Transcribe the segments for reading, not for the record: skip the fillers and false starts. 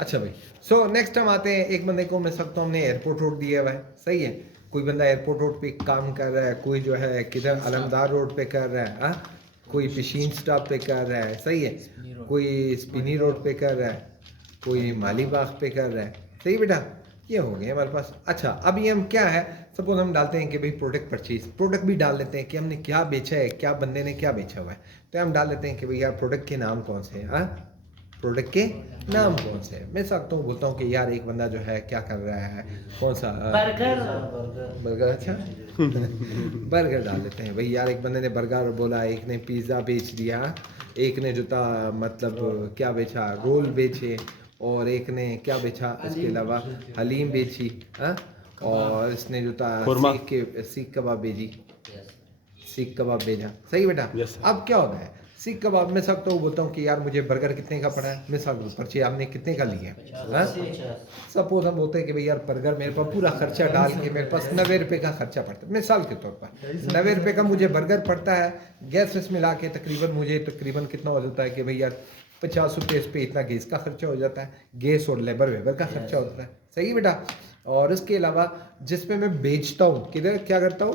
अच्छा भाई, so next हम आते हैं, एक बंदे को मैं सकता हूँ हमने एयरपोर्ट रोड दिया हुआ है, सही है। कोई बंदा एयरपोर्ट रोड पे काम कर रहा है, कोई जो है किधर अलमदार रोड पे कर रहा है, हाँ, कोई पिशीन स्टॉप पे कर रहा है, सही है, कोई स्पिनी रोड पे कर रहा है, कोई माली बाग पे कर रहा है, सही बेटा। ये हो गए हमारे पास। अच्छा, अब ये हम क्या है, सपोज हम डालते हैं कि भाई प्रोडक्ट परचेज, प्रोडक्ट भी डाल देते हैं कि हमने क्या बेचा है, क्या बंदे ने क्या बेचा हुआ है। तो हम डाल देते हैं कि भाई यार प्रोडक्ट के नाम कौन से हैं, हाँ, प्रोडक्ट के नाम कौन से हैं। मैं सकता हूँ बोलता हूँ कि यार एक बंदा जो है क्या कर रहा है, कौन सा बर्गर। बर्गर, अच्छा बर्गर डाल देते हैं भाई। यार एक बंदे ने बर्गर बोला, एक ने पिज़्ज़ा बेच दिया, एक ने जूता मतलब क्या बेचा, रोल बेचे, और एक ने क्या बेचा इसके अलावा, हलीम बेची, हाँ, और इसने जूता खुरमा। सीख कबाब बेची, सीख कबाब भेजा, सही बेटा। Yes, sir. अब क्या होता है, सीख कबाब में सकता हूँ बोलता हूँ कि यार मुझे बर्गर कितने का पड़ा है, मैं सब पर्ची आपने कितने का लिया है, सपोज हम बोलते हैं कि भाई यार बर्गर मेरे पास पूरा खर्चा डाल के मेरे पास 90 रुपये का खर्चा पड़ता है, मिसाल के तौर पर 90 रुपये का मुझे बर्गर पड़ता है। गैस वैस मिला के तकरीबन कितना हो जाता है कि भाई यार 50 रुपये इस पे इतना गैस का खर्चा हो जाता है, गैस और लेबर वेबर का खर्चा होता है, सही बेटा। और इसके अलावा जिस पे मैं बेचता हूँ, किधर क्या करता हूँ,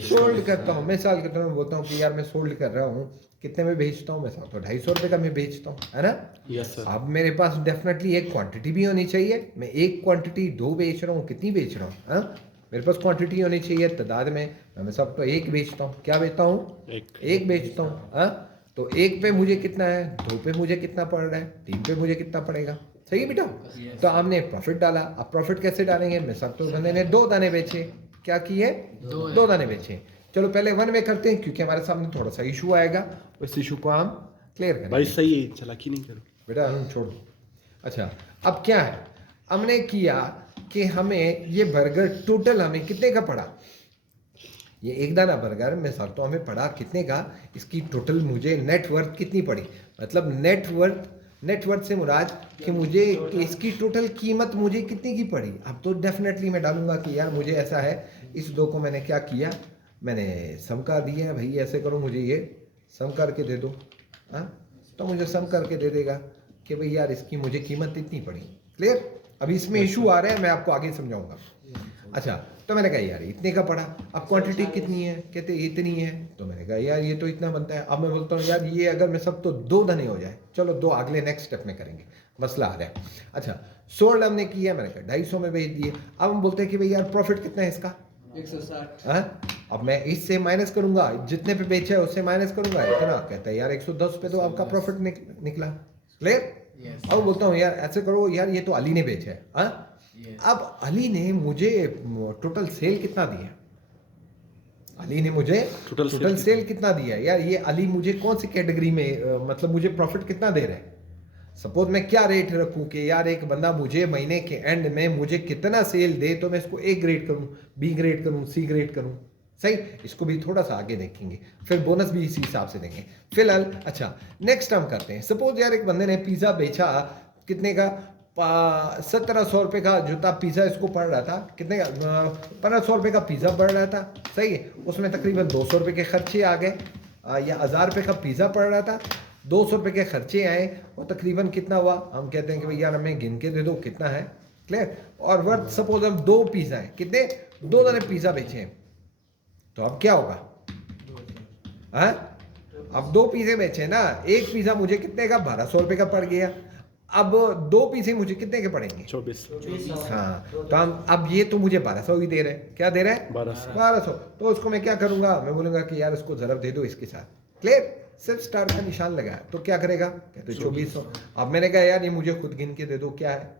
सोल्ड करता हूँ। मिसाल के तौर पर बोलता हूँ कि यार मैं सोल्ड कर रहा हूँ, कितने में बेचता हूँ, मैं तो 250 रुपये का मैं बेचता हूँ, है ना। Yes sir. अब मेरे पास डेफिनेटली एक क्वांटिटी भी होनी चाहिए, मैं एक क्वांटिटी दो बेच रहा हूँ, कितनी बेच रहा हूँ, हाँ, मेरे पास क्वांटिटी होनी चाहिए तादाद में। मैं सब तो एक बेचता हूँ, क्या बेचता हूँ, एक बेचता हूँ, हाँ। तो एक पे मुझे कितना है, दो पे मुझे कितना पड़ रहा है, तीन पे मुझे कितना पड़ेगा, सही बेटा। तो हमने प्रॉफिट डाला। अब प्रॉफिट कैसे डालेंगे, मैं सब तो बंदे ने 2 दाने बेचे, क्या किए, 2 दाने बेचे। चलो पहले 1 में करते हैं क्योंकि हमारे सामने थोड़ा सा इशू आएगा, उस इशू को हम क्लियर करेंगे। भाई सही है, चालाकी नहीं करो बेटा हम छोड़ दो। अच्छा, अब क्या है, हमने किया कि हमें ये बर्गर टोटल हमें कितने का पड़ा, ये एक दाना बर्गर मैं सकता हूँ हमें पड़ा कितने का, इसकी टोटल मुझे नेटवर्थ कितनी पड़ी, मतलब नेटवर्थ से मुराद कि मुझे कि इसकी टोटल कीमत मुझे कितने की पड़ी। अब तो डेफिनेटली मैं डालूंगा कि यार मुझे ऐसा है, इस दो को मैंने क्या किया, मैंने सम कर दिया है भाई, ऐसे करो मुझे ये सम करके दे दो, हाँ, तो मुझे सम करके दे देगा कि भाई यार इसकी मुझे कीमत इतनी पड़ी, क्लियर। अभी इसमें इशू आ रहा है, मैं आपको आगे समझाऊंगा। अच्छा, तो मैंने कहा यार इतने का पड़ा, अब क्वांटिटी कितनी है, कहते इतनी है, तो मैंने कहा यार ये तो इतना बनता है। अब मैं बोलता हूँ यार ये अगर मैं सब तो 2 धने हो जाए, चलो 2 अगले नेक्स्ट स्टेप में करेंगे, मसला आ रहा है। अच्छा, सोल्ड हमने किया, मैंने कहा 250 में बेच दिए। अब हम बोलते हैं कि भाई यार प्रॉफिट कितना है इसका, 160। हाँ, अब मैं इससे माइनस करूंगा, जितने पे बेचा है उससे माइनस करूंगा इतना, कहता है यार 110 पे तो आपका प्रॉफिट निकला, क्लियर। अब बोलता हूँ यार ऐसे करो यार ये तो अली ने बेचा है, हाँ। अब अली ने मुझे टोटल सेल कितना दिया, अली ने मुझे टोटल सेल कितना दिया यार, ये अली मुझे कौन सी कैटेगरी में मतलब मुझे प्रॉफिट कितना दे रहा है। सपोज मैं क्या रेट रखूं कि यार एक बंदा मुझे महीने के एंड में मुझे कितना सेल दे, तो मैं इसको ए ग्रेड करूं, बी ग्रेड करूं, सी ग्रेड करूं, सही। इसको भी थोड़ा सा आगे देखेंगे, फिर बोनस भी इसी हिसाब से देंगे फिलहाल। अच्छा, नेक्स्ट हम करते हैं, सपोज यार एक बंदे ने पिज़्ज़ा बेचा कितने का, 1700 रुपये का जूता पिज़्ज़ा इसको पड़ रहा था, कितने का, 1500 रुपये का पिज़्ज़ा पड़ रहा था, सही है। उसमें तकरीबन 200 रुपये के खर्चे आ गए, या 1000 रुपये का पिज़्ज़ा पड़ रहा था, 200 रुपये के खर्चे आए, और तकरीबन कितना हुआ, हम कहते हैं कि भाई यार हमें गिन के दे दो कितना है, क्लियर। और वर्थ सपोज हम 2 पिज़्ज़ा हैं, कितने, 2 दाने पिज़्ज़ा बेचे हैं, तो अब क्या होगा, हाँ, अब 2 पिज़्ज़े बेचे ना, एक पिज़्ज़ा मुझे कितने का, 1200 रुपये का पड़ गया। अब 2 पिज़्ज़े मुझे कितने के पड़ेंगे, 24। हाँ, तो हम अब ये तो मुझे 1200 ही दे रहे हैं, क्या दे रहे हैं, 1200। तो उसको मैं क्या करूंगा, मैं बोलूंगा कि यार उसको ज़रब दे दो इसके साथ, क्लियर, सिर्फ स्टार का निशान लगाया, तो क्या करेगा, कहते 2400। अब मैंने कहा यार ये मुझे खुद गिन के दे दो क्या है,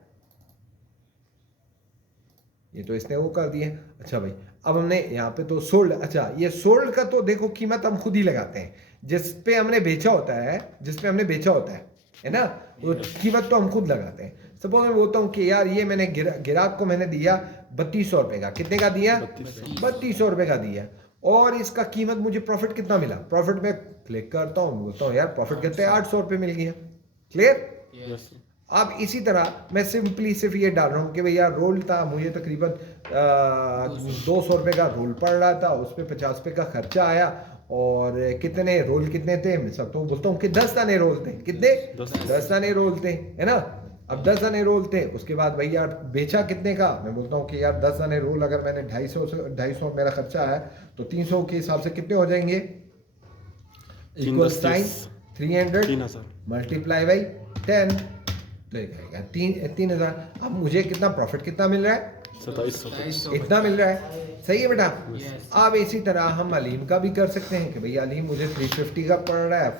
ये तो इसने वो कर दिए। अच्छा भाई, अब हमने यहाँ पे तो सोल्ड, अच्छा ये सोल्ड का तो देखो कीमत हम खुद ही लगाते हैं, जिस पे हमने बेचा होता है ना, वो कीमत तो हम खुद लगाते हैं। सपोज मैं बोलता हूँ कि यार ये मैंने गिराक को मैंने दिया 3200 रुपये का, कितने का दिया, 3200 रुपये का दिया, और इसका कीमत मुझे प्रॉफिट कितना मिला, प्रॉफिट में क्लिक करता हूँ, बोलता हूँ यार प्रॉफिट कितने, 800 रुपये मिल गया, क्लियर। अब इसी तरह मैं सिंपली सिर्फ ये डाल रहा हूँ कि भैया रोल था, मुझे तकरीबन 200 रुपये का रोल पड़ रहा था, उस पर 50 रुपये का खर्चा आया, और कितने रोल कितने थे, मैं सब तो बोलता हूँ कि 10 दाने रोल थे, कितने, 10 दाने रोल थे, है ना। अब 10 दाने रोल थे, उसके बाद भाई यार बेचा कितने का, मैं बोलता हूँ कि यार 10 दाने रोल अगर मैंने 250 मेरा खर्चा है तो 300 के हिसाब से कितने हो जाएंगे, इक्वल साइन 300 3,000 मल्टीप्लाई बाई 10 तो ये आएगा 3,000। अब मुझे कितना प्रॉफिट कितना मिल रहा है, 2700 इतना मिल रहा है, सही है बेटा। Yes. अब इसी तरह हम अलीम का भी कर सकते हैं कि भाई अलीम मुझे 350 का पड़ रहा है,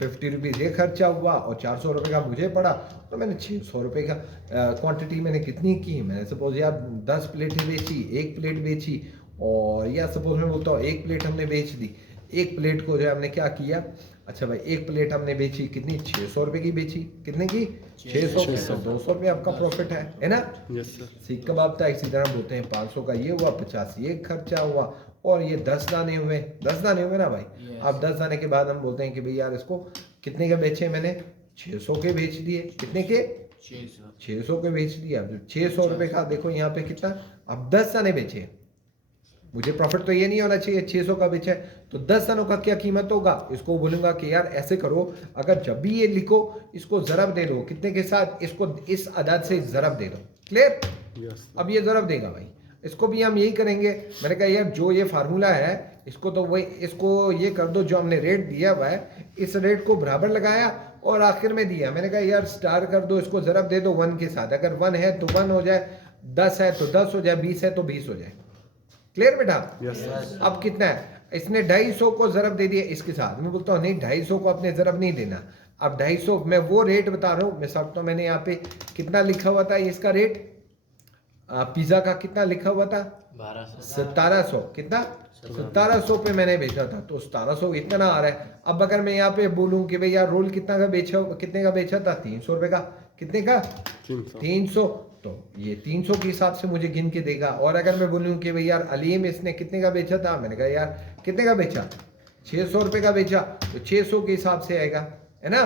50 रुपीज़ ये खर्चा हुआ और 400 रुपये का मुझे पड़ा, तो मैंने 600 रुपये का क्वांटिटी मैंने कितनी की, मैंने सपोज यार 10 प्लेटें बेची, एक प्लेट बेची, और या सपोज मैं बोलता हूँ एक प्लेट हमने बेच दी, एक प्लेट को जो है हमने क्या किया, अच्छा भाई एक प्लेट हमने बेची कितनी, 600 रुपये की बेची, कितने की 600 की, तो 200 रुपये आपका प्रॉफिट है ना। यस सर सीख कबाब था, इसी तरह बोलते हैं 500 का ये हुआ, 50 ये खर्चा हुआ, और ये 10 दाने हुए, 10 दाने हुए ना भाई। Yes. अब 10 दाने के बाद हम बोलते हैं कि भाई यार इसको कितने के बेचे मैंने, 600 के बेच दिए, कितने के 600 के बेच दिए। अब 600 रुपये का देखो यहाँ पे कितना, अब 10 दाने बेचे, मुझे प्रॉफिट तो ये नहीं होना चाहिए 600 का बेचा है, तो 10 दानों का क्या कीमत होगा, इसको बोलूंगा कि यार ऐसे करो, अगर जब भी ये लिखो इसको ज़रब दे दो, कितने के साथ, इसको इस अदद से ज़रब दे दो, क्लियर। यस अब ये ज़रब देगा भाई, इसको भी हम यही करेंगे। मैंने कहा यार जो ये फार्मूला है इसको तो वही, इसको ये कर दो जो हमने रेट दिया हुआ है, इस रेट को बराबर लगाया और आखिर में दिया। मैंने कहा यार स्टार कर दो, इसको ज़रब दे दो 1 के साथ, अगर 1 है तो 1 हो जाए, 10 है तो 10 हो जाए, 20 है तो 20 हो जाए, क्लियर बेटा। यस सर अब कितना है, इसने 250 को ज़रब दे दिया इसके साथ, मैं बोलता हूँ नहीं 250 को अपने ज़रब नहीं देना। अब 250 मैं वो रेट बता रहा हूँ, मैं सकता हूँ मैंने यहाँ पे कितना लिखा हुआ था इसका रेट, पिज़्ज़ा का कितना लिखा हुआ था 1700, कितना 1700 पे मैंने बेचा था, तो 1700 इतना आ रहा है। अब अगर मैं यहाँ पे बोलूँ कि भाई यार रोल कितना का बेचा, कितने का बेचा था 300 रुपये का, कितने का 300, तो ये 300 के हिसाब से मुझे गिन के देगा। और अगर मैं बोलूँ कि भाई यार अलीम इसने कितने का बेचा था, मैंने कहा यार कितने का बेचा, 600 रुपये का बेचा, तो 600 के हिसाब से आएगा, है ना।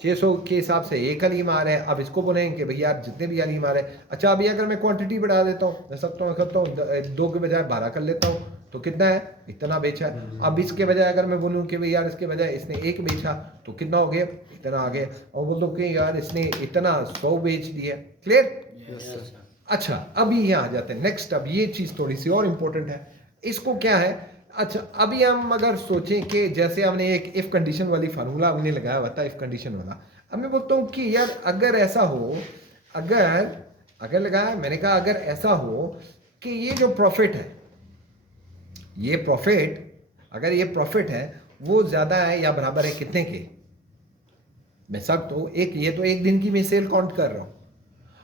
600 के हिसाब से एक अलीम आ रहा है। अब इसको बोलेंगे कि भैया जितने भी अलीम आ रहे हैं, अच्छा अभी अगर मैं क्वांटिटी बढ़ा देता हूँ, मैं सकता हूँ करता हूँ 2 के बजाय 12 कर लेता हूँ, तो कितना है, इतना बेचा है। अब इसके बजाय अगर मैं बोलूँ कि भाई यार इसके बजाय इसने 1 बेचा, तो कितना हो गया, इतना आ गया। और बोल दो कि यार इसने इतना 100 बेच दिया, क्लियर। अच्छा अभी यहाँ आ जाते हैं नेक्स्ट। अब ये चीज़ थोड़ी सी और इम्पोर्टेंट है, इसको क्या है, अच्छा अभी हम अगर सोचें कि जैसे हमने एक इफ कंडीशन वाली फार्मूला हमने लगाया हुआ था, इफ कंडीशन वाला, अब मैं बोलता हूँ कि यार अगर ऐसा हो, अगर लगाया, मैंने कहा अगर ऐसा हो कि ये जो प्रॉफिट है, ये प्रॉफिट, अगर ये प्रॉफिट है वो ज़्यादा है या बराबर है कितने के, मैं सकता हूँ एक, ये तो एक दिन की मैं सेल काउंट कर रहा हूँ।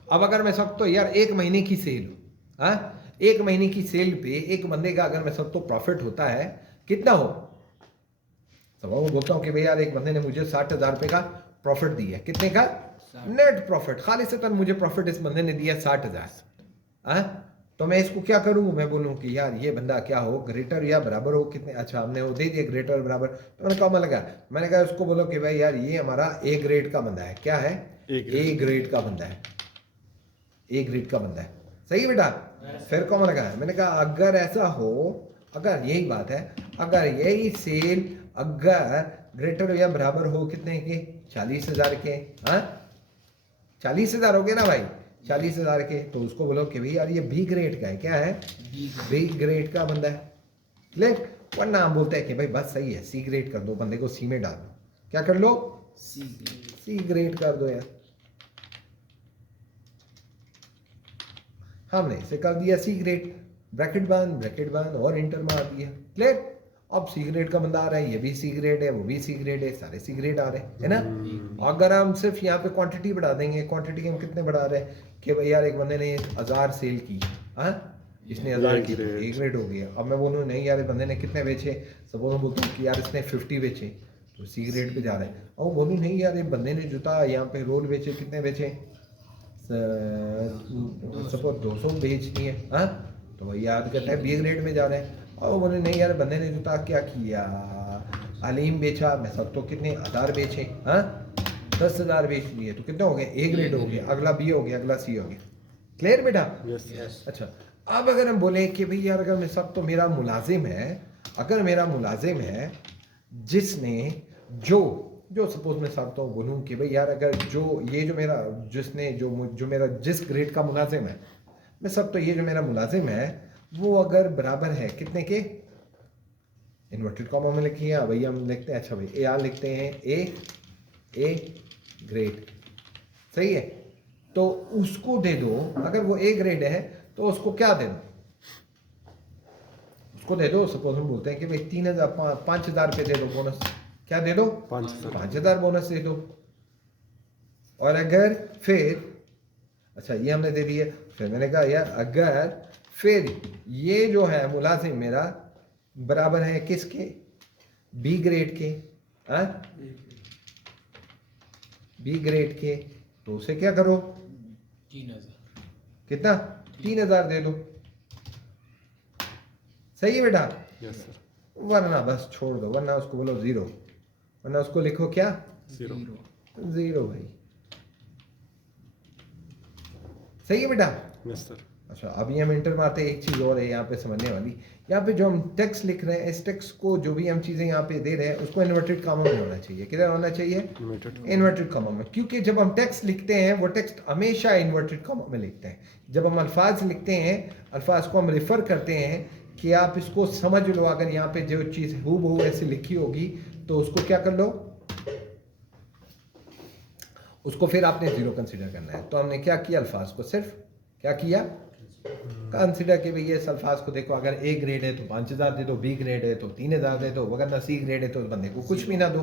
अब अगर मैं सकता हूँ यार 1 महीने की सेल हो, हाँ 1 महीने की सेल पे एक बंदे का अगर मैं सकता हूँ प्रॉफिट होता है कितना हो, सब मैं बोलता हूँ कि भाई यार एक बंदे ने मुझे 60,000 रुपये का प्रॉफिट दिया, कितने का नेट प्रॉफिट, खालिसतन मुझे प्रॉफिट इस बंदे ने दिया 60,000, हाँ तो मैं इसको क्या करूँ, मैं बोलूँ कि यार ये बंदा क्या हो, ग्रेटर या बराबर हो कितने, अच्छा हमने वो दे दिया ग्रेटर बराबर, तो मैंने कॉमा लगा, मैंने कहा उसको बोलो कि भाई यार ये हमारा ए ग्रेड का बंदा है, क्या है ए ग्रेड का बंदा है, ए ग्रेड का बंदा है, सही बेटा। फिर कॉमा लगा, मैंने कहा अगर ऐसा हो, अगर यही बात है, अगर यही सेल अगर ग्रेटर या बराबर हो कितने के, 40,000 के, हाँ 40,000 हो गए ना भाई, 40,000 के, तो उसको बोलो कि भाई यार ये बी ग्रेड का है, क्या है बी ग्रेड का बंदा है, ले। वरना हम बोलते हैं कि भाई बस सही है सी ग्रेड कर दो, बंदे को सी में डाल दो, क्या कर लो सी ग्रेड कर दो यार, हमने इसे कर दिया सी ग्रेड, ब्रैकेट बंद और इंटर मार दिया, क्लियर। अब सी ग्रेड का बंदा आ रहा है, ये भी सी ग्रेड है, वो भी सी ग्रेड है, सारे सी ग्रेड आ रहे हैं, है ना। अगर हम सिर्फ यहाँ पे क्वांटिटी बढ़ा देंगे, क्वांटिटी हम कितने बढ़ा रहे हैं कि भाई यार एक बंदे ने 1000 सेल की, हाँ इसने 1000 की, तो ए ग्रेड हो गया। अब मैं बोलूँ नहीं यार बंदे ने कितने बेचे, सपोज मैं बोलता हूँ कि यार इसने 50 बेचे, तो सी ग्रेड पे जा रहे हैं। और बोलूँ नहीं यार ये बंदे ने जूता यहाँ पे रोल बेचे, कितने बेचे, सपोज 200 बेच दिए, हाँ तो वही याद करता है बी ग्रेड में जा रहे हैं। और बोले नहीं यार बंदे ने जूता क्या किया, अलीम बेचा, मैं सब तो कितने 1000 बेचे, हाँ 10,000 बेच दिए, तो कितने हो गए, ए ग्रेड हो गया, अगला बी हो गया, अगला सी हो गया, क्लियर बेटा। अच्छा अब अगर हम बोले कि भाई यार अगर मैं सब तो मेरा मुलाजिम है, अगर मेरा मुलाजिम है जिसने जो जो सपोज मैं सकता हूँ बोलूँ कि भाई यार अगर जो ये जो मेरा जो मेरा जिस ग्रेड का मुलाजिम है, मैं सब तो ये जो मेरा मुलाजिम है वो अगर बराबर है कितने के, इन्वर्टेड कॉमा में लिखिए, भाई हम लिखते हैं, अच्छा भाई ए आर लिखते हैं, ए ग्रेड, सही है। तो उसको दे दो, अगर वो ए ग्रेड है तो उसको क्या दे दो, उसको दे दो, सपोज हम बोलते हैं कि भाई 5,000 रुपये दे दो बोनस, क्या दे दो, 5,000 बोनस दे दो। और अगर फिर अच्छा ये हमने दे दिया, फिर मैंने कहा यार अगर फिर ये जो है मुलाजिम मेरा बराबर है किसके, बी ग्रेड के, बी ग्रेड के, तो उसे क्या करो, 3,000, कितना, 3,000 दे दो, सही है बेटा। यस सर, वरना बस छोड़ दो, वरना उसको बोलो 0, वरना उसको लिखो क्या, 0 भाई, सही है बेटा। यस सर, अच्छा अभी हम इंटर मारते हैं, एक चीज़ और है यहाँ पे समझने वाली, यहाँ पे जो हम टेक्स्ट लिख रहे हैं, इस टेक्स्ट को जो भी हम चीज़ें यहाँ पे दे रहे हैं उसको इन्वर्टेड कॉमा में होना चाहिए, किधर होना चाहिए, इन्वर्टेड कॉमा में, क्योंकि जब हम टेक्स्ट लिखते हैं वो टेक्स्ट हमेशा इन्वर्टेड कॉमा में लिखते हैं। जब हम अल्फाज लिखते हैं, अल्फाज को हम रेफर करते हैं कि आप इसको समझ लो, अगर यहाँ पे जो चीज़ हूबहू ऐसे लिखी होगी तो उसको क्या कर लो, उसको फिर आपने 0 कंसिडर करना है। तो हमने क्या किया, अल्फाज को सिर्फ क्या किया, कंसिडर कि भाई ये अल्फाज को देखो, अगर ए ग्रेड है तो 5,000 दे दो, बी ग्रेड है तो 3,000 दे दो, वरना सी ग्रेड है तो बंदे को कुछ भी ना दो।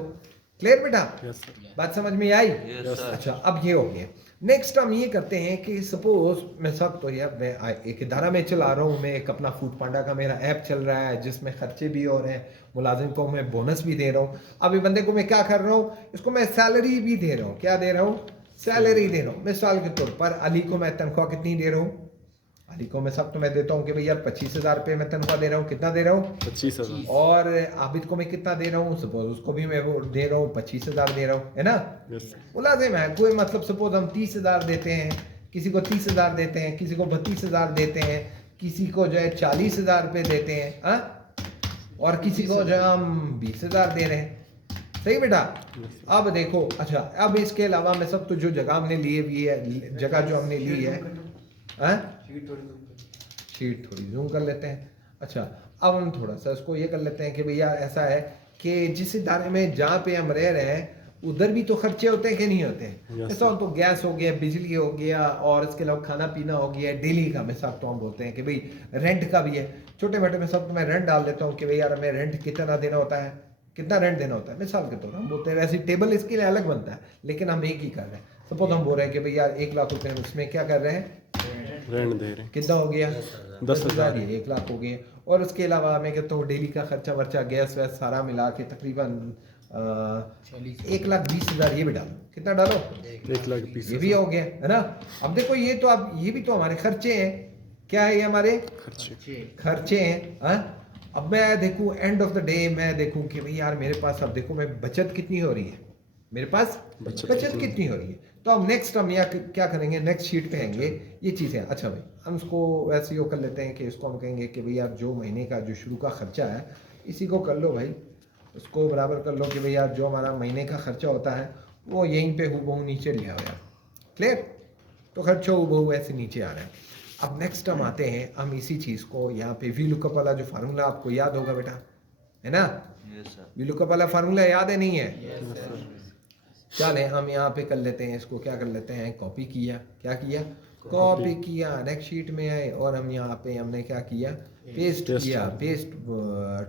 क्लियर बेटा, यस सर, बात समझ में आई। Yes, sir. अच्छा अब ये हो गया। नेक्स्ट हम ये करते हैं कि सपोज मैं सब तो यार मैं एक इदारा में चला रहा हूँ, मैं एक अपना फूड पांडा का मेरा ऐप चल रहा है जिसमें खर्चे भी हो रहे हैं, मुलाजिम को मैं बोनस भी दे रहा हूँ। अब ये बंदे को मैं क्या कर रहा हूँ, इसको मैं सैलरी भी दे रहा हूँ, क्या दे रहा हूँ, सैलरी दे रहा हूँ। मिसाल के तौर पर अली को मैं तनख्वाह कितनी दे रहा हूँ, अली को मैं सब तो मैं देता हूँ कि भैया 25,000 रुपये मैं तनख्वाह दे रहा हूँ, कितना दे रहा हूँ, 25,000, और आबिद को मैं कितना दे रहा हूँ, सपोज उसको भी मैं वो दे रहा हूँ 25,000 दे रहा हूँ, है ना। यस सर, मुलाजिम है कोई, मतलब सपोज हम 30,000 देते हैं, किसी को 30,000 देते हैं, किसी को 32,000 देते हैं, किसी को जो है 40,000 रुपये देते हैं, और किसी को जो है हम 20,000 दे रहे हैं, सही बेटा। अब देखो, अच्छा अब इसके अलावा मैं सब तो जो जगह हमने लिए हुई है, जगह जो हमने ली है, शीट थोड़ी जूम कर लेते हैं। अच्छा अब हम थोड़ा सा इसको ये कर लेते हैं कि भैया ऐसा है कि जिस इदारे में जहाँ पे हम रह रहे हैं उधर भी तो खर्चे होते हैं कि नहीं होते हैं। Yes, ऐसा तो गैस हो गया, बिजली हो गया, और इसके अलावा खाना पीना हो गया, डेली का मैं सब तो हम बोलते हैं कि भाई रेंट का भी है, छोटे मोटे में सब तो मैं रेंट डाल देता हूँ कि भाई यार हमें रेंट कितना देना होता है, कितना रेंट देना होता है, मिसाल के तौर पर हम बोलते हैं, वैसे टेबल इसके लिए अलग बनता है लेकिन हम एक ही कर रहे हैं। सपोज हम बोल रहे हैं कि भाई यार 1 लाख रुपए हम इसमें क्या कर रहे हैं, रेंट दे रहे हैं, कितना हो गया, 10,000, ये 1 लाख हो गए। और उसके अलावा मैं कहता हूँ डेली का खर्चा वर्चा गैस वैस सारा मिला के तकरीबन 1,20,000 ये भी डालो, कितना डालो, 1,20,000, ये भी हो गया, है ना। अब देखो ये तो अब ये भी तो हमारे खर्चे हैं, क्या है ये हमारे खर्चे हैं, हाँ। अब मैं देखूँ एंड ऑफ द डे मैं देखूँ कि भाई यार मेरे पास अब देखो मैं बचत कितनी हो रही है, मेरे पास बचत कितनी हो रही है। तो अब नेक्स्ट हम यहाँ क्या करेंगे, नेक्स्ट शीट पे आएंगे ये चीज़ें। अच्छा भाई हम उसको वैसे ही कर लेते हैं कि इसको हम कहेंगे कि भाई यार जो महीने का जो शुरू का खर्चा है इसी को कर लो भाई, उसको बराबर कर लो कि भाई यार जो हमारा महीने का खर्चा होता है वो यहीं पे हूबहू नीचे लिया हो यार, क्लियर। तो खर्चा हूबहू ऐसे नीचे आ रहा है। अब नेक्स्ट हम आते हैं, हम इसी चीज़ को यहाँ पे वी लुकअप वाला जो फार्मूला आपको याद होगा बेटा, है ना, वी लुकअप वाला फार्मूला याद है नहीं है, चले हम यहाँ पे कर लेते हैं, इसको क्या कर लेते हैं, कॉपी किया, क्या किया, कॉपी किया, नेक्स्ट शीट में आए और हम यहाँ पे हमने क्या किया, पेस्ट किया, पेस्ट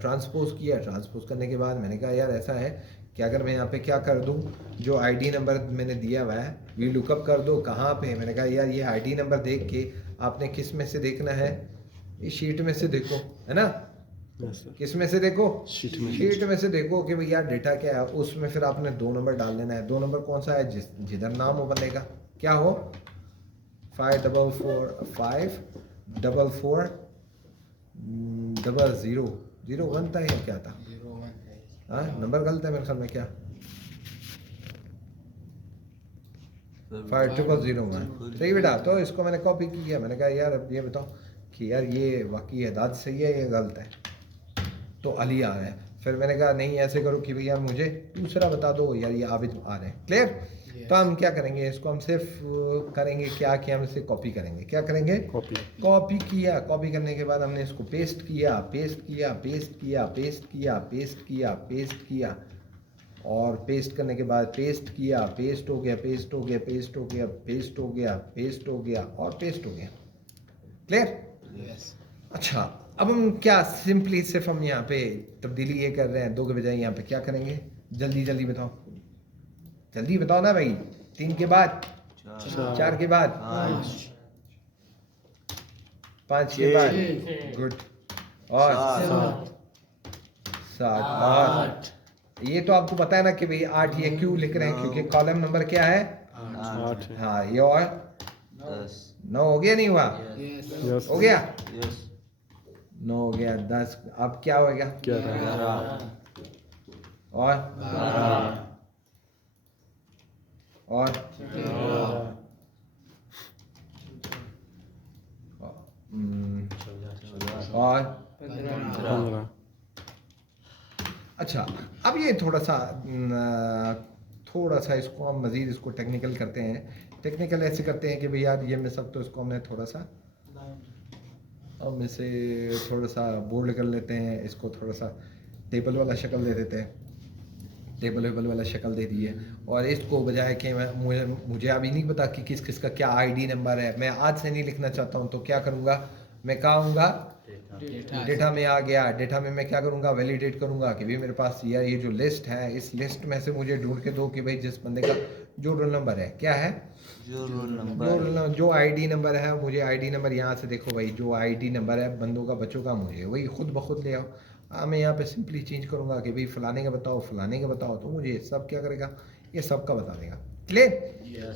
ट्रांसपोज किया। ट्रांसपोज करने के बाद मैंने कहा यार ऐसा है कि अगर मैं यहाँ पे क्या कर दूँ, जो आईडी नंबर मैंने दिया हुआ है वी लुकअप कर दो, कहाँ पे, मैंने कहा यार ये आईडी नंबर देख के आपने किस में से देखना है, इस शीट में से देखो, है ना, किस में से देखो, शीट में से देखो कि भैया डेटा क्या है, उसमें फिर आपने 2 नंबर डाल देना है। 2 नंबर कौन सा है, जिधर नाम हो बंदे का, क्या हो, 5440001 था या क्या था, हाँ नंबर गलत है मेरे ख्याल में, क्या 5001, सही बेटा। तो इसको मैंने कॉपी किया, मैंने कहा यार अब ये बताओ कि यार ये वाकई एदाद सही है या गलत है, तो अली आ रहा है फिर मैंने कहा नहीं ऐसे करो कि भैया मुझे दूसरा बता दो यार, ये आबिद आ रहे हैं। क्लियर? तो हम क्या करेंगे, इसको हम सिर्फ करेंगे क्या कि हम इसे कॉपी करेंगे। क्या करेंगे? कॉपी। कॉपी किया। कॉपी करने के बाद हमने इसको पेस्ट किया, पेस्ट किया, पेस्ट किया, पेस्ट किया, पेस्ट किया, पेस्ट किया, और पेस्ट करने के बाद पेस्ट किया, पेस्ट हो गया, पेस्ट हो गया, पेस्ट हो गया, पेस्ट हो गया, पेस्ट हो गया और पेस्ट हो गया। क्लियर? Yes. अच्छा, अब हम क्या सिंपली सिर्फ हम यहाँ पे तब्दीली ये कर रहे हैं, 2 के बजाय यहाँ पे क्या करेंगे? जल्दी जल्दी बताओ, जल्दी बताओ ना भाई। 3 के बाद 4 के बाद 5 के बाद गुड, और 7 और ये तो आपको पता है ना कि भाई 8 ये क्यों लिख रहे हैं, क्योंकि कॉलम नंबर क्या है? 8 है। हाँ, ये और 9 हो गया, नहीं हुआ? यस हो गया? 9 हो गया, 10, अब क्या होगा? 11 और और और 15 अच्छा, अब ये थोड़ा सा इसको हम मज़ीद इसको टेक्निकल करते हैं। टेक्निकल ऐसे करते हैं कि भाई यार ये मिसल तो इसको हमने थोड़ा सा हम इसे थोड़ा सा बोल्ड कर लेते हैं, इसको थोड़ा सा टेबल वाला शक्ल दे देते हैं, टेबल वेबल वाला शक्ल दे दी है। और इसको बजाय कि मुझे अभी नहीं पता कि किस किस का क्या आईडी नंबर है, मैं आज से नहीं लिखना चाहता हूँ, तो क्या करूँगा मैं, कहूँगा डेटा में आ गया। डेटा में मैं क्या करूँगा, वैलिडेट करूँगा कि भाई मेरे पास यार ये जो लिस्ट है, इस लिस्ट में से मुझे ढूंढ के दो कि भाई जिस बंदे का जो रोल नंबर है, क्या है जो रोल नंबर, जो आईडी नंबर है, मुझे आईडी नंबर यहाँ से देखो भाई, जो आईडी नंबर है बंदों का बच्चों का, मुझे वही खुद ब खुद ले आओ। मैं यहाँ पे सिंपली चेंज करूँगा कि भाई फलाने का बताओ, फलाने का बताओ, तो मुझे सब क्या करेगा, ये सब का बता देगा। क्लियर?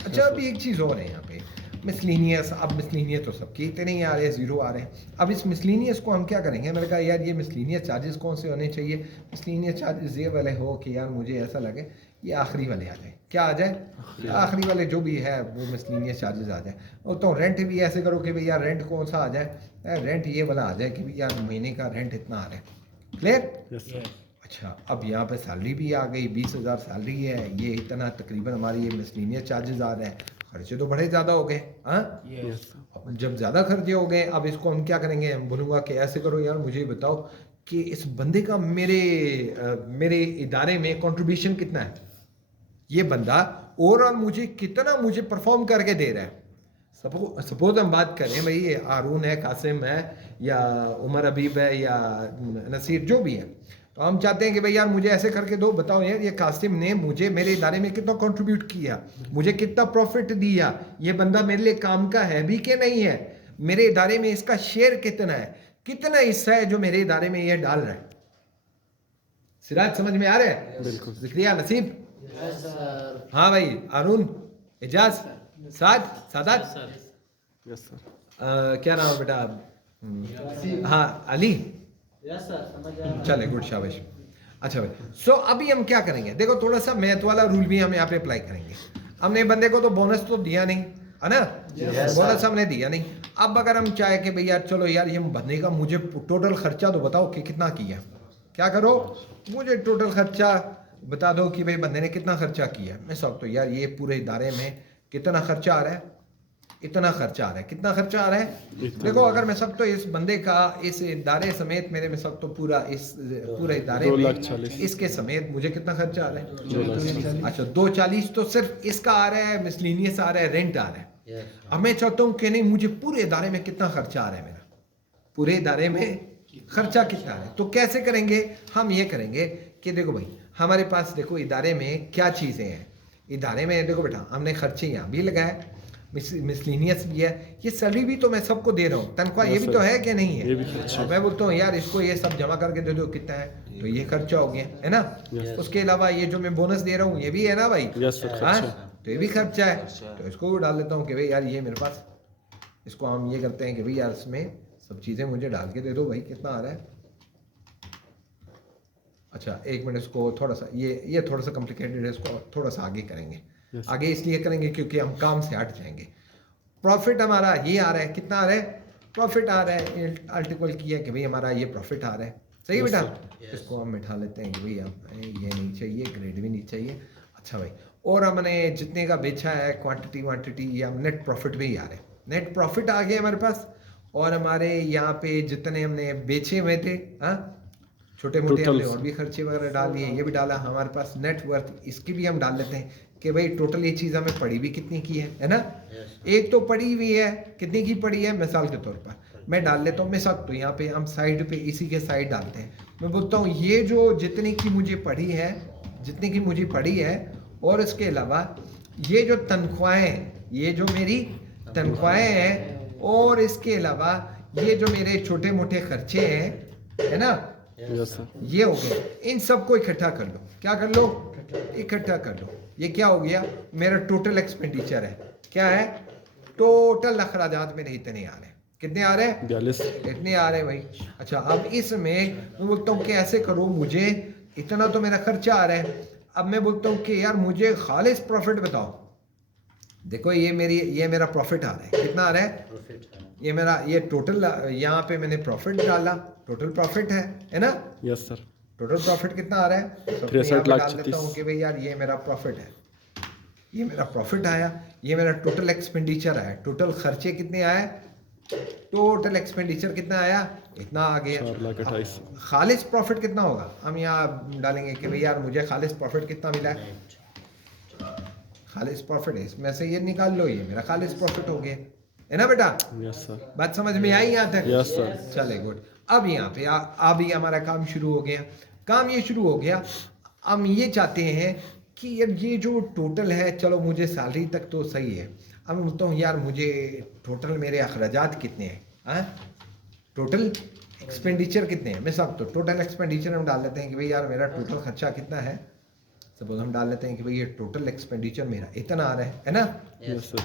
अच्छा, अभी एक चीज़ और है यहाँ पे, मिसलिनियस। अब मिसलिनियस तो सबके इतने ही आ रहे हैं, 0 आ रहे हैं। अब इस मिसलिनियस को हम क्या करेंगे, मैंने कहा यार ये मिसलिनियस चार्जेस कौन से होने चाहिए? मिसलिनियस चार्जेस ये वाले हो कि यार मुझे ऐसा लगे ये आखिरी वाले आ जाए। क्या आ जाए? आखिरी वाले जो भी है वो मिसलिनियस चार्जेस आ जाए। और तो रेंट भी ऐसे करो कि भाई यार रेंट कौन सा आ जाए, रेंट ये वाला आ जाए कि भाई यार महीने का रेंट इतना आ रहा है। क्लियर? Yes sir. अच्छा, अब यहाँ पे सैलरी भी आ गई, 20,000 सैलरी है, ये इतना तकरीबन हमारी ये मिसलिनियस चार्जेस आ रहे हैं। खर्चे तो बड़े ज़्यादा हो गए। हाँ, यस अब जब ज़्यादा खर्चे हो गए, अब इसको हम क्या करेंगे, हम बोलूँगा कि ऐसे करो यार, मुझे बताओ कि इस बंदे का मेरे इदारे में कंट्रीब्यूशन कितना है, ये बंदा ओवरऑल मुझे कितना मुझे परफॉर्म करके दे रहा है। सपोज हम बात करें भाई ये हारून है, कासिम है, या उमर हबीब है, या नसीर, जो भी है, तो हम चाहते हैं कि भाई यार मुझे ऐसे करके दो, बताओ यार ये कासिम ने मुझे मेरे इदारे में कितना कंट्रीब्यूट किया, मुझे कितना प्रॉफिट दिया, ये बंदा मेरे लिए काम का है भी कि नहीं है, मेरे इदारे में इसका शेयर कितना है, कितना हिस्सा है जो मेरे इदारे में ये डाल रहा है। सिराज समझ में आ रहा है? बिल्कुल। जिक्रिया, नसीब, हाँ भाई, हारून, एजाज, सादात, यस सर। क्या नाम है बेटा? हाँ, अली। चले, गुड, शाबाश। अच्छा भाई, सो अभी हम क्या करेंगे, देखो थोड़ा सा मैथ वाला रूल भी हम यहाँ पे अप्लाई करेंगे। हमने बंदे को तो बोनस तो दिया नहीं है ना, बोनस हमने दिया नहीं। अब अगर हम चाहे कि भाई यार चलो यार ये बंदे का मुझे टोटल खर्चा तो बताओ कि कितना किया, क्या करो, मुझे टोटल खर्चा बता दो कि भाई बंदे ने कितना खर्चा किया। मैं सब तो यार ये पूरे इदारे में कितना खर्चा आ रहा है, इतना खर्चा आ रहा है, कितना खर्चा आ रहा है। देखो अगर मैं सब तो इस बंदे का इस इदारे समेत, मेरे में सब तो पूरा इस पूरे इदारे में 2,40,000 इसके समेत मुझे कितना खर्चा आ रहा है? अच्छा, 240 तो सिर्फ इसका आ रहा है, मिसलिनियस आ रहा है, रेंट आ रहा है। अब मैं चाहता हूँ कि नहीं, मुझे पूरे इदारे में कितना खर्चा आ रहा है, मेरा पूरे इदारे में खर्चा कितना है। तो कैसे करेंगे, हम ये करेंगे कि देखो भाई हमारे पास देखो इदारे में क्या चीज़ें हैं। इदारे में देखो बेटा हमने खर्चे यहाँ भी लगाए, मिसलिनियस भी है, ये सैलरी भी तो मैं सबको दे रहा हूँ, तनख्वाह ये भी तो है कि नहीं ये भी है। खर्चा। मैं बोलता हूँ यार इसको ये सब जमा करके दे दो, कितना है, तो ये खर्चा हो गया है ना। उसके अलावा ये जो मैं बोनस दे रहा हूँ ये भी है ना भाई, यस सर, हाँ, खर्चा। तो ये भी खर्चा है, तो इसको भी डाल देता हूँ कि भाई यार ये मेरे पास, इसको हम ये करते हैं कि भाई यार इसमें सब चीज़ें मुझे डाल के दे दो भाई, कितना आ रहा है। अच्छा एक मिनट, इसको थोड़ा सा ये थोड़ा सा कॉम्प्लिकेटेड है, इसको थोड़ा सा आगे करेंगे। आगे इसलिए करेंगे क्योंकि हम काम से हट जाएंगे। प्रॉफिट हमारा ये आ रहा है, कितना आ रहा है, प्रॉफिट आ रहा है, आर्टिकल किया कि भाई हमारा ये प्रॉफिट आ रहा है, सही है Yes, बेटा? Yes. इसको हम मिठा लेते हैं कि भाई हमें ये नहीं चाहिए, ग्रेड भी नहीं चाहिए। अच्छा भाई, और हमने जितने का बेचा है क्वांटिटी ये हम नेट प्रॉफिट में ही आ रहे हैं। नेट प्रॉफिट आ गया हमारे पास, और हमारे यहाँ पे जितने हमने बेचे हुए थे, हाँ, छोटे मोटे Total. हमने और भी खर्चे वगैरह डाल दिए, ये भी डाला। हमारे पास नेट वर्थ इसकी भी हम डाल लेते हैं कि भाई टोटल ये चीज़ हमें पड़ी भी कितनी की है ना? एक तो पड़ी हुई है, कितनी की पड़ी है, मिसाल के तौर पर मैं डाल लेता हूँ मिसाल, तो यहाँ पे हम साइड पे इसी के साइड डालते हैं। मैं बोलता हूँ ये जो जितनी की मुझे पड़ी है, जितनी की मुझे पड़ी है, और इसके अलावा ये जो तनख्वाहें, ये जो मेरी तनख्वाहें हैं, और इसके अलावा ये जो मेरे छोटे मोटे खर्चे हैं, है ना, यस सर, ये हो गए। इन सबको इकट्ठा कर लो। क्या कर लो? इकट्ठा कर लो। ये क्या हो गया? मेरा टोटल एक्सपेंडिचर है। क्या है? टोटल अखराजात मेरे इतने आ रहे हैं। कितने आ रहे हैं? 42। इतने आ रहे हैं भाई। अच्छा, अब इसमें मैं बोलता हूँ कि ऐसे करो, मुझे इतना तो मेरा खर्चा आ रहा है, अब मैं बोलता हूँ कि यार मुझे खालिस प्रॉफिट बताओ। देखो ये मेरा प्रॉफिट आ रहा है। कितना आ रहा है? ये मेरा ये टोटल, यहाँ पे मैंने प्रॉफिट डाला, टोटल प्रॉफिट है ना? यस सर, टोटल प्रॉफिट कितना आ रहा है? तो 63 मैं लाख डाल देता हूँ 36। कि भाई यार ये मेरा प्रॉफिट है, ये मेरा प्रॉफिट आया, ये मेरा टोटल एक्सपेंडिचर आया। टोटल खर्चे कितने आए? टोटल एक्सपेंडिचर कितना आया? इतना आ गया। 4,28,000। खालिस प्रॉफिट कितना होगा? हम यहाँ डालेंगे कि भाई यार मुझे खालिस प्रॉफिट कितना मिला है। खालिस प्रॉफिट है, इसमें से ये निकाल लो, ये मेरा खालिस प्रॉफिट हो गया, है ना बेटा? यस सर, बात समझ में आई यहाँ तक? Yes sir. चले गुड। अब यहाँ पे अभी हमारा काम शुरू हो गया। काम ये शुरू हो गया, हम ये चाहते हैं कि यार ये जो टोटल है, चलो मुझे सैलरी तक तो सही है, अब मैं बोलता हूँ यार मुझे टोटल मेरे अखराजात कितने हैं, हाँ, टोटल एक्सपेंडिचर कितने हैं। मैं सब तो टोटल एक्सपेंडिचर हम डाल लेते हैं कि भाई यार मेरा टोटल खर्चा कितना है। सपोज हम डाल लेते हैं कि भाई ये टोटल एक्सपेंडिचर मेरा इतना आ रहा है ना? यस सर,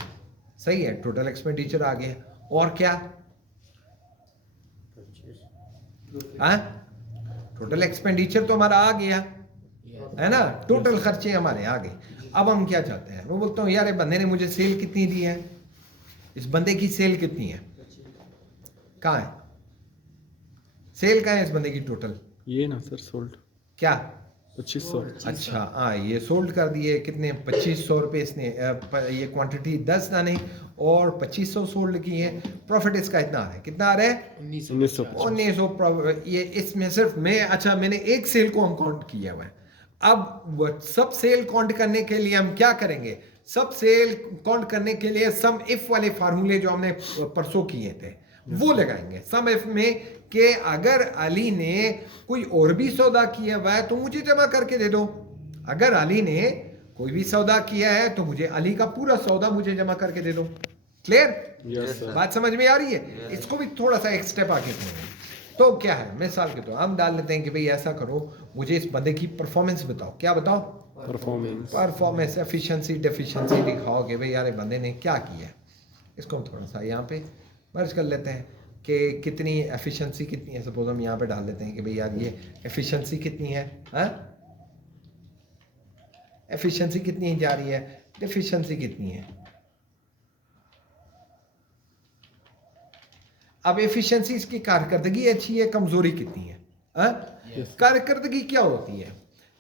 सही है, टोटल एक्सपेंडिचर आ गया। और क्या? हाँ, टोटल एक्सपेंडिचर तो हमारा आ गया, है ना? टोटल खर्चे हमारे आ गए। अब हम क्या चाहते हैं? मैं बोलता हूँ यार ये बंदे ने मुझे सेल कितनी दी है, इस बंदे की सेल कितनी है, कहाँ है सेल, कहाँ है इस बंदे की टोटल? ये ना सर, सोल्ड क्या? 2500। अच्छा, हाँ, ये सोल्ड कर दिए कितने? 2500 रुपये इसने, ये क्वांटिटी 10 दाने और 2500 सोल्ड की है। प्रॉफिट इसका इतना आ रहा है, कितना आ रहा है? 1900। 1900। ये इसमें सिर्फ मैं, अच्छा मैंने एक सेल को हम काउंट किया हुआ है। अब सब सेल काउंट करने के लिए हम क्या करेंगे? सब सेल काउंट करने के लिए सम इफ वाले फार्मूले जो हमने परसों किए थे वो लगाएंगे। सम इफ में कि अगर अली ने कोई और भी सौदा किया हुआ है तो मुझे जमा करके दे दो। अगर अली ने कोई भी सौदा किया है तो मुझे अली का पूरा सौदा मुझे जमा करके दे दो। क्लियर? यस सर, बात समझ में आ रही है? इसको भी थोड़ा सा एक स्टेप आगे बढ़ेंगे। तो क्या है, मिसाल के तो हम डाल लेते हैं कि भाई ऐसा करो, मुझे इस बंदे की परफॉर्मेंस बताओ। क्या बताओ? परफॉर्मेंस, एफिशिएंसी, डेफिशिएंसी दिखाओ कि भाई यार बंदे ने क्या किया है। इसको हम थोड़ा सा यहाँ पे मर्ज कर लेते हैं कि कितनी एफिशिएंसी कितनी है। सपोज हम यहाँ पे डाल देते हैं कि भाई यार ये एफिशिएंसी कितनी है, हाँ, एफिशिएंसी कितनी जा रही है, डेफिशिएंसी कितनी है। अब एफिशिएंसी, इसकी कारकर्दगी अच्छी है, कमजोरी कितनी है, हाँ? कारकर्दगी क्या होती है?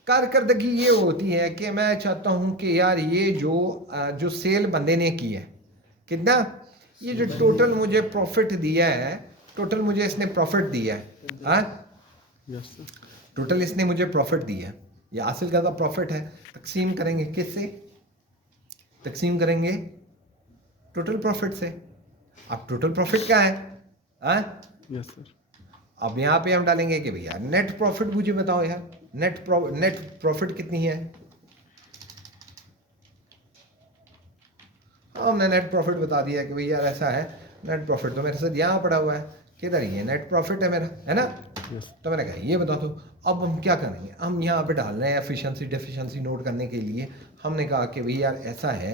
कारकर्दगी ये होती है कि मैं चाहता हूं कि यार ये जो सेल बंदे ने की है, कितना, ये जो टोटल मुझे प्रॉफिट दिया है, टोटल मुझे इसने प्रॉफिट दिया है, हाँ, यस सर, टोटल इसने मुझे प्रॉफिट दिया है, ये हासिल करता प्रॉफिट है। तकसीम करेंगे किससे? तकसीम करेंगे टोटल प्रॉफिट से। अब टोटल प्रॉफिट क्या है, हाँ? यस सर, अब यहाँ पे हम डालेंगे कि भैया नेट प्रॉफिट मुझे बताओ यार, नेट प्रॉफिट कितनी है। हमने नेट प्रॉफिट बता दिया कि भैया ऐसा है, नेट प्रॉफिट तो मेरे साथ यहाँ पड़ा हुआ है, किधर ये नेट प्रॉफिट है मेरा, है ना? यस, तो मैंने कहा ये बता दो। अब हम क्या करेंगे? हम यहाँ पे डाल रहे हैं एफिशिएंसी डेफिशिएंसी नोट करने के लिए। हमने कहा कि भैया ऐसा है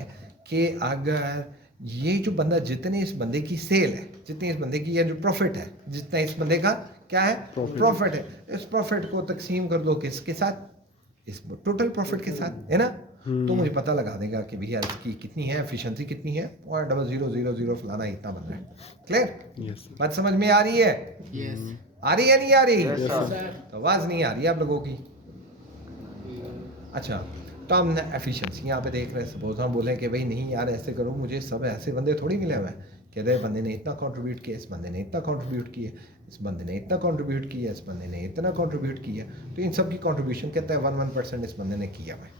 कि अगर ये जो बंदा, जितने इस बंदे की सेल है, जितनी इस बंदे की, ये जो प्रॉफिट है, जितना इस बंदे का क्या है, प्रॉफिट है, इस प्रॉफिट को तकसीम कर दो किसके साथ? इस टोटल प्रॉफिट के साथ, है ना? तो मुझे पता लगा देगा कि भैया इसकी कितनी है, एफिशिएंसी कितनी है, 0.0000 फलाना इतना बन रहा है। क्लियर? यस सर, बात समझ में आ रही है? Yes. आ रही है नहीं आ रही? Yes, sir. तो आवाज नहीं आ रही आप लोगों की। अच्छा, तो हम एफिशिएंसी यहाँ पे देख रहे हैं। सपोज हम बोले कि भाई नहीं यार ऐसे करो, मुझे सब ऐसे बंदे थोड़ी मिले हुए हैं कि अरे बंदे ने इतना कंट्रीब्यूट किया, इस बंदे ने इतना कंट्रीब्यूट किया, इस बंदे ने इतना कंट्रीब्यूट किया, इस बंदे ने इतना कंट्रीब्यूट किया। तो इन सब की कंट्रीब्यूशन कहता है 1% इस बंदे ने किया है,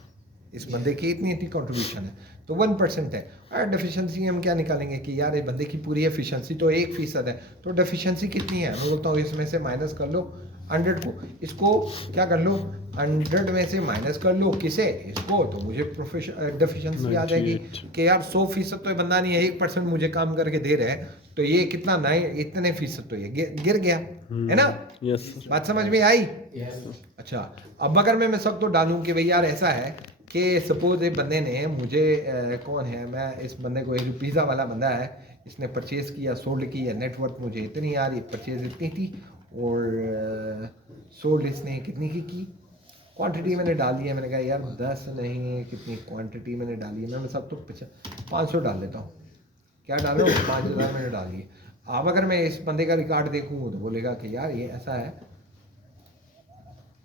इस बंदे की इतनी इतनी कंट्रीब्यूशन है, तो 1% है। और डेफिशिएंसी हम क्या निकालेंगे कि यार ये बंदे की पूरी एफिशिएंसी तो 1% है, तो डेफिशिएंसी कितनी है? मैं बोलता हूँ इसमें से माइनस कर लो 100 को, इसको क्या कर लो 100 में से माइनस कर लो किसे? इसको, तो मुझे डेफिशिएंसी आ जाएगी 98 कि यार 100% तो ये बंदा नहीं है, 1% मुझे काम करके दे रहा है, तो ये कितना ना इतने फीसद तो ये गिर गया है ना। Yes sir. बात समझ में आई? Yes. अच्छा, अब अगर मैं सब तो डालूं कि भाई यार ऐसा है कि सपोज एक बंदे ने मुझे कौन है, मैं इस बंदे को, एक पिज़्ज़ा वाला बंदा है, इसने परचेज किया, सोल्ड किया, नेटवर्क मुझे इतनी आ रही, परचेज इतनी थी, और सोल्ड इसने कितनी की क्वांटिटी मैंने डाल दी है। मैंने कहा यार 10 नहीं, कितनी क्वांटिटी मैंने डाली है, मैं सब तो 500 डाल लेता हूँ। क्या डाल रहा हूँ? 5000 मैंने डाल दिए। अब अगर मैं इस बंदे का रिकॉर्ड देखूँ तो बोलेगा कि यार ये ऐसा है,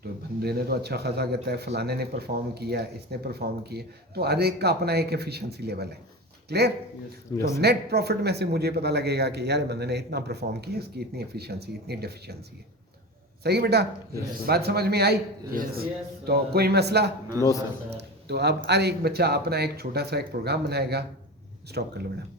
तो बंदे ने तो अच्छा खासा कहता है फलाने ने परफॉर्म किया, इसने परफॉर्म किया, तो हर एक का अपना एक एफिशिएंसी लेवल है। क्लियर? तो Yes. नेट प्रॉफिट में से मुझे पता लगेगा कि यार बंदे ने इतना परफॉर्म किया, इसकी इतनी एफिशिएंसी, इतनी डेफिशिएंसी है। सही बेटा? बात समझ में आई? तो कोई मसला? No sir. तो अब हर एक बच्चा अपना एक छोटा सा एक प्रोग्राम बनाएगा। स्टॉप कर लो बेटा।